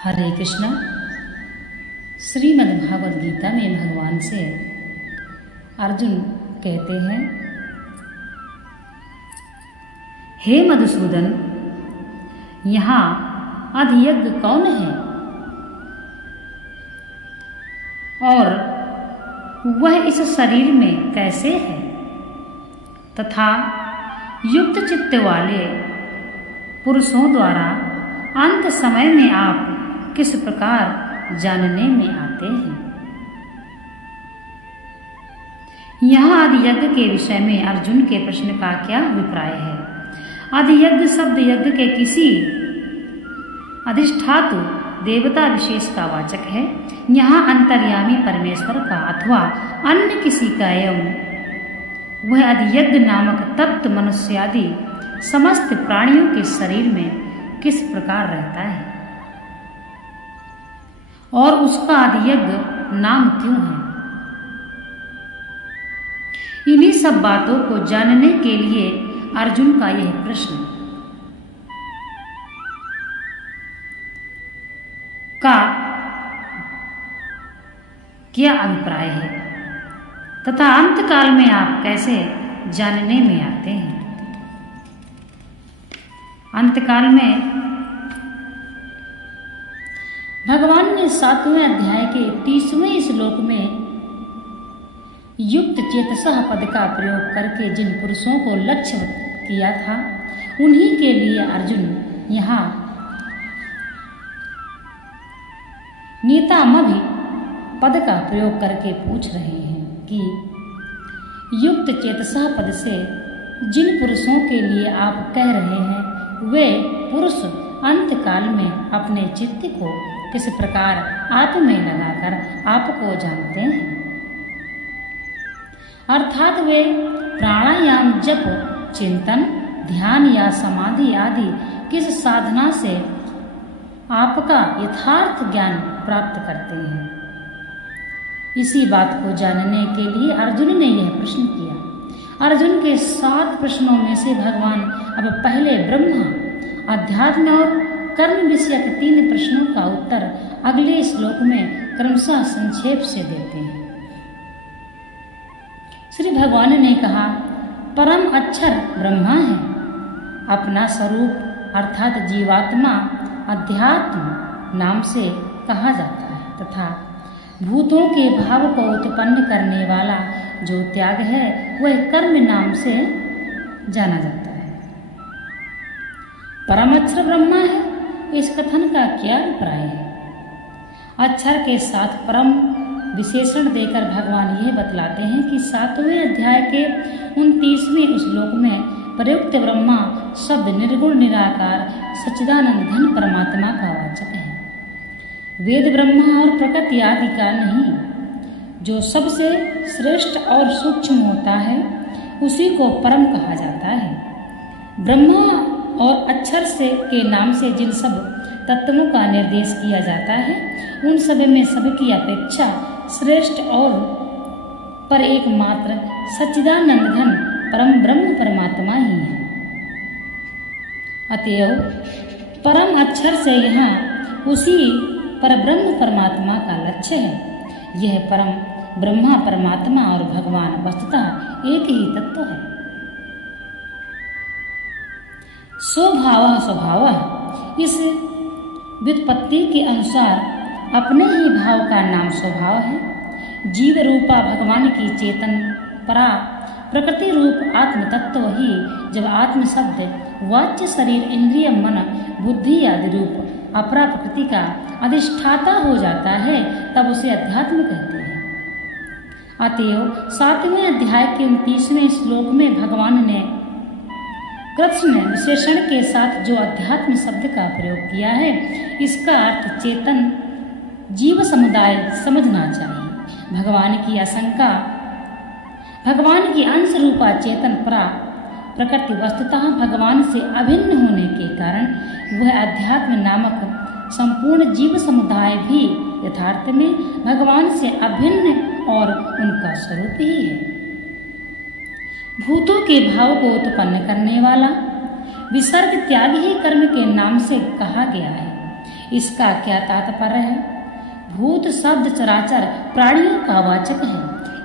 हरे कृष्णा। श्रीमद् भागवत गीता में भगवान से अर्जुन कहते हैं, हे मधुसूदन, यहाँ अधियज्ञ कौन है और वह इस शरीर में कैसे है, तथा युक्त चित्त वाले पुरुषों द्वारा अंत समय में आप किस प्रकार जानने में आते हैं। यहाँ अधियज्ञ के विषय में अर्जुन के प्रश्न का क्या अभिप्राय है। अधियज्ञ शब्द यज्ञ के किसी अधिष्ठातु देवता विशेष का वाचक है। यहाँ अंतर्यामी परमेश्वर का अथवा अन्य किसी का एवं वह अधियज्ञ नामक तत्व मनुष्य आदि समस्त प्राणियों के शरीर में किस प्रकार रहता है और उसका अधियज्ञ नाम क्यों है। इन्हीं सब बातों को जानने के लिए अर्जुन का यह प्रश्न का क्या अभिप्राय है तथा अंतकाल में आप कैसे जानने में आते हैं। अंतकाल में भगवान ने 7वें अध्याय के 30वें श्लोक में युक्त चेतसः पद का प्रयोग करके जिन पुरुषों को लक्ष्य किया था, उन्हीं के लिए अर्जुन यहाँ नीतामभि पद का प्रयोग करके पूछ रहे हैं कि युक्त चेतसः पद से जिन पुरुषों के लिए आप कह रहे हैं, वे पुरुष अंतकाल में अपने चित्त को किस प्रकार आप में लगाकर आपको जानते हैं, अर्थात वे प्राणायाम, जप, चिंतन, ध्यान या समाधि आदि किस साधना से आपका यथार्थ ज्ञान प्राप्त करते हैं। इसी बात को जानने के लिए अर्जुन ने यह प्रश्न किया। अर्जुन के 7 प्रश्नों में से भगवान अब पहले ब्रह्म, अध्यात्म और कर्म विषयक 3 प्रश्नों का उत्तर अगले श्लोक में क्रमशः संक्षेप से देते हैं। श्री भगवान ने कहा, परम अक्षर ब्रह्मा है। अपना स्वरूप अर्थात जीवात्मा अध्यात्म नाम से कहा जाता है तथा भूतों के भाव को उत्पन्न करने वाला जो त्याग है, वह कर्म नाम से जाना जाता है। परम अक्षर ब्रह्मा है, इस कथन का क्या अभिप्राय है। अक्षर के साथ परम विशेषण देकर भगवान यह बतलाते हैं कि 7वें अध्याय के 29वें श्लोक में प्रयुक्त ब्रह्मा शब्द निर्गुण निराकार सच्चिदानंद घन परमात्मा का वाचक है। वेद ब्रह्मा और प्रकृति आदि का नहीं, जो सबसे श्रेष्ठ और सूक्ष्म होता है, उसी को परम कहा जाता है। ब्रह्मा और अक्षर से के नाम से जिन सब तत्वों का निर्देश किया जाता है, उन सब में सबकी अपेक्षा श्रेष्ठ और पर एकमात्र सच्चिदानंद घन परम ब्रह्म परमात्मा ही है। अतएव परम अक्षर से यहाँ उसी पर ब्रह्म परमात्मा का लक्ष्य है। यह परम ब्रह्मा परमात्मा और भगवान वस्तुतः एक ही तत्व है। स्वभाव स्वभाव, इस व्युत्पत्ति के अनुसार अपने ही भाव का नाम स्वभाव है। जीव रूपा भगवान की चेतन परा प्रकृति रूप आत्म तत्व ही जब आत्म शब्द वाच्य शरीर इंद्रिय मन बुद्धि आदि रूप अपरा प्रकृति का अधिष्ठाता हो जाता है, तब उसे अध्यात्म कहते हैं। अतएव 7वें अध्याय के 29वें श्लोक में भगवान ने कृष्ण विशेषण के साथ जो अध्यात्म शब्द का प्रयोग किया है, इसका अर्थ चेतन जीव समुदाय समझना चाहिए। भगवान की आशंका, भगवान की अंश रूपा चेतन परा प्रकृति वस्तुतः भगवान से अभिन्न होने के कारण वह अध्यात्म नामक संपूर्ण जीव समुदाय भी यथार्थ में भगवान से अभिन्न और उनका स्वरूप ही है। भूतों के भाव को उत्पन्न करने वाला विसर्ग त्याग ही कर्म के नाम से कहा गया है। इसका क्या तात्पर्य है? भूत शब्द चराचर प्राणियों का वाचक है।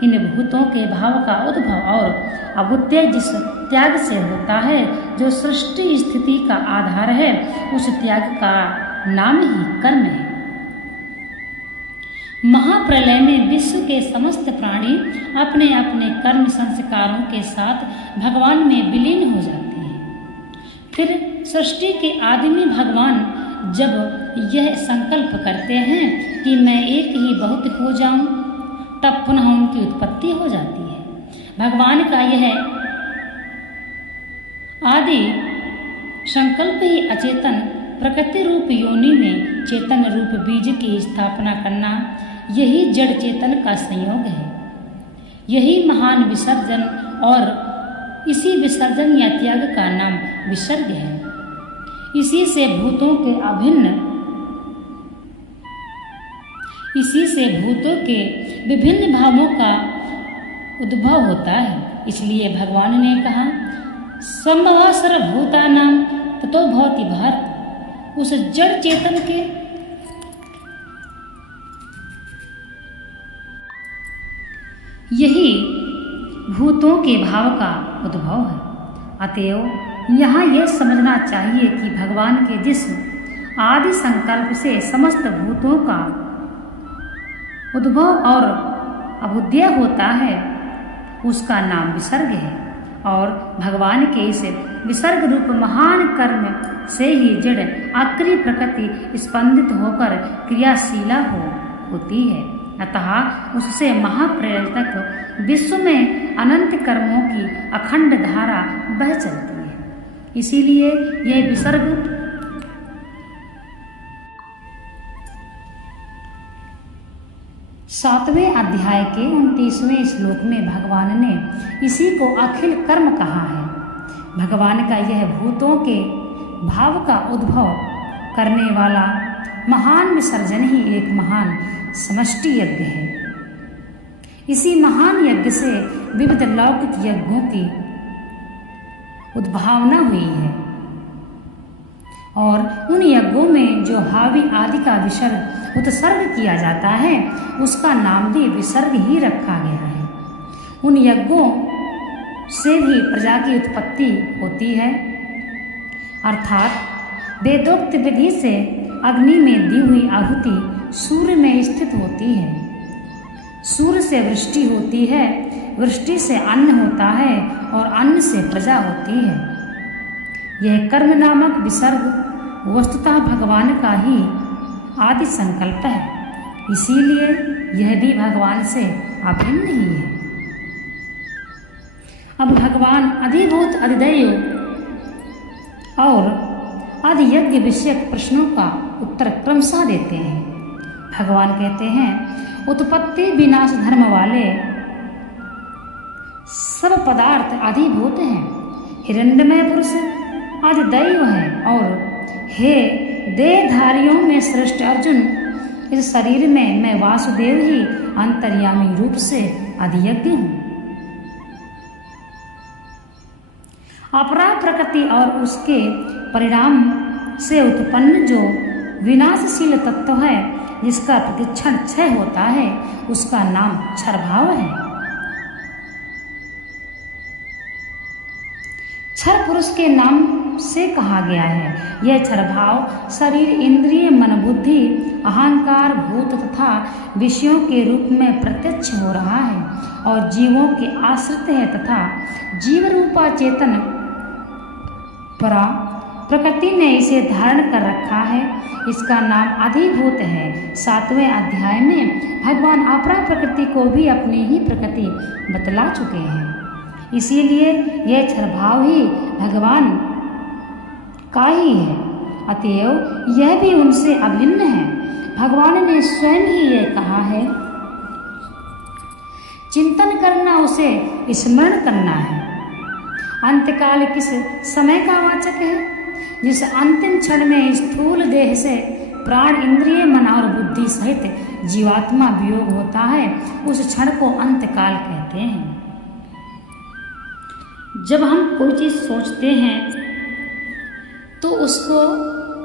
इन भूतों के भाव का उद्भव और अभुत्य जिस त्याग से होता है, जो सृष्टि स्थिति का आधार है, उस त्याग का नाम ही कर्म है। महाप्रलय में विश्व के समस्त प्राणी अपने अपने कर्म संस्कारों के साथ भगवान में विलीन हो जाते हैं। फिर सृष्टि के आदिमी भगवान जब यह संकल्प करते हैं कि मैं एक ही बहुत हो जाऊं, तब पुनः उनकी उत्पत्ति हो जाती है। भगवान का यह आदि संकल्प ही अचेतन प्रकृति रूप योनि में चेतन रूप बीज की स्थापना करना, यही जड़ चेतन का संयोग है। यही महान विसर्जन और इसी विसर्जन या त्याग का नाम विसर्ग है। इसी से भूतों के विभिन्न भावों का उद्भव होता है। इसलिए भगवान ने कहा, संभव सर्वभूतानां ततो भवति भारत। उस जड़ चेतन के यही भूतों के भाव का उद्भव है। अतएव यहाँ यह समझना चाहिए कि भगवान के जिस आदि संकल्प से समस्त भूतों का उद्भव और अभुद्य होता है, उसका नाम विसर्ग है। और भगवान के इस विसर्ग रूप महान कर्म से ही जड़ आकरी प्रकृति स्पंदित होकर क्रियाशीला होती है। अतः उससे महाप्रलय तक विश्व में अनंत कर्मों की अखंड धारा बह चलती है। इसीलिए यह विसर्ग सातवें अध्याय के 29वें श्लोक में भगवान ने इसी को अखिल कर्म कहा है। भगवान का यह भूतों के भाव का उद्भव करने वाला महान विसर्जन ही एक महान समष्टि यज्ञ है। इसी महान यज्ञ से विविध लौकिक यज्ञों की उद्भावना हुई है और उन यज्ञों में जो हावि आदि का विसर्ग उत्सर्ग किया जाता है, उसका नाम भी विसर्ग ही रखा गया है। उन यज्ञों से भी प्रजा की उत्पत्ति होती है, अर्थात वेदोक्त विधि से अग्नि में दी हुई आहुति सूर्य में स्थित होती है। सूर्य से वृष्टि होती है, वृष्टि से अन्न होता है और अन्न से प्रजा होती है। यह कर्म नामक विसर्ग वस्तुतः भगवान का ही आदि संकल्प है। इसीलिए यह भी भगवान से अभिन्न ही है। अब भगवान अधिभूत, अधिदैव और अधियज्ञ विषयक प्रश्नों का उत्तर क्रमशः देते हैं। भगवान कहते हैं, उत्पत्ति विनाश धर्म वाले सब पदार्थ अधिभूत हैं, हिरण्यमय पुरुष अधिदैव है और हे देहधारियों में श्रेष्ठ अर्जुन, इस शरीर में मैं वासुदेव ही अंतर्यामी रूप से अधियज्ञ हूँ। अपरा प्रकृति और उसके परिणाम से उत्पन्न जो विनाशशील तत्व है, जिसका प्रतिक्षण क्षय होता है, उसका नाम क्षरभाव है। क्षर पुरुष के नाम से कहा गया है। यह क्षरभाव शरीर, इंद्रिय, मन, बुद्धि, अहंकार, भूत तथा विषयों के रूप में प्रत्यक्ष हो रहा है और जीवों के आश्रित है तथा जीव रूपा चेतन परा प्रकृति ने इसे धारण कर रखा है। इसका नाम अधिभूत है। 7वें अध्याय में भगवान अपरा प्रकृति को भी अपनी ही प्रकृति बतला चुके हैं। इसीलिए यह क्षरभाव ही भगवान का ही है, अतएव यह भी उनसे अभिन्न है। भगवान ने स्वयं ही यह कहा है, चिंतन करना उसे स्मरण करना है। अंतकाल किस समय का वाचक है? जिस अंतिम क्षण में स्थूल देह से प्राण, इंद्रिय, मन और बुद्धि सहित जीवात्मा वियोग होता है, उस क्षण को अंतकाल कहते हैं। जब हम कोई चीज सोचते हैं तो उसको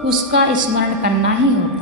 उसका स्मरण करना ही होता है।